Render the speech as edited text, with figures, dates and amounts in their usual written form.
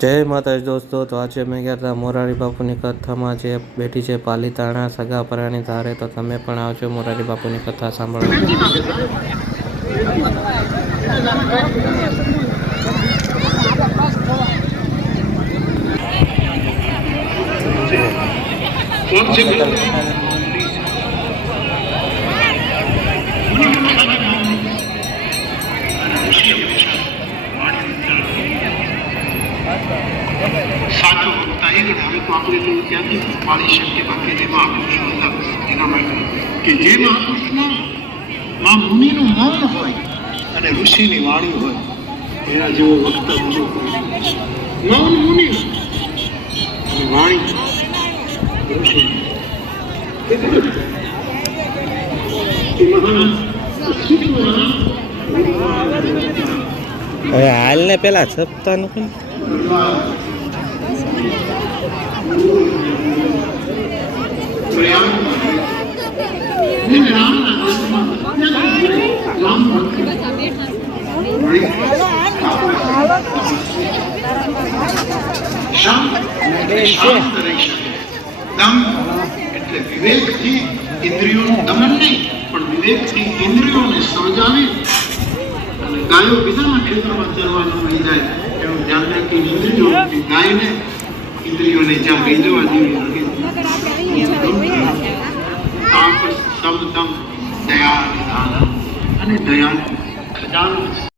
જય માતાજી દોસ્તો, તો આજે મેં ગયા હતા મોરારી બાપુની કથામાં જે બેઠી છે પાલીતાણા સગાપરાની ધારે. તો તમે પણ આવજો મોરારી બાપુની કથા સાંભળવા. સાચો વક્તા એ હવે તો આપણે તો ત્યાંથી પાડી શકીએ. બાકી જે મહાપુરુષો હતા એના માટે કે જે મહાપુરુષમાં મુનિનું મૌન હોય અને ઋષિની વાણી હોય એના જેવો વક્તા બીજો કોઈ નહીં. મૌન મુનિ અને વાણી ઋષિ. હવે હાલ ને પેલા છપતા નથી. વિવેકથી ઇન્દ્રિયોનું દમન નહીં, પણ વિવેકથી ઇન્દ્રિયોને સમજાવી અને ગાયો બીજાના ક્ષેત્રમાં ચરવાનું લઈ જાય એનું ધ્યાન રાખી ઇન્દ્રિયો ગાયને ઇન્દ્રિયોને જ્યાં લઈ જવા જેવી તાપ સમદમ દયા નિધાન અને દયા ખજાનો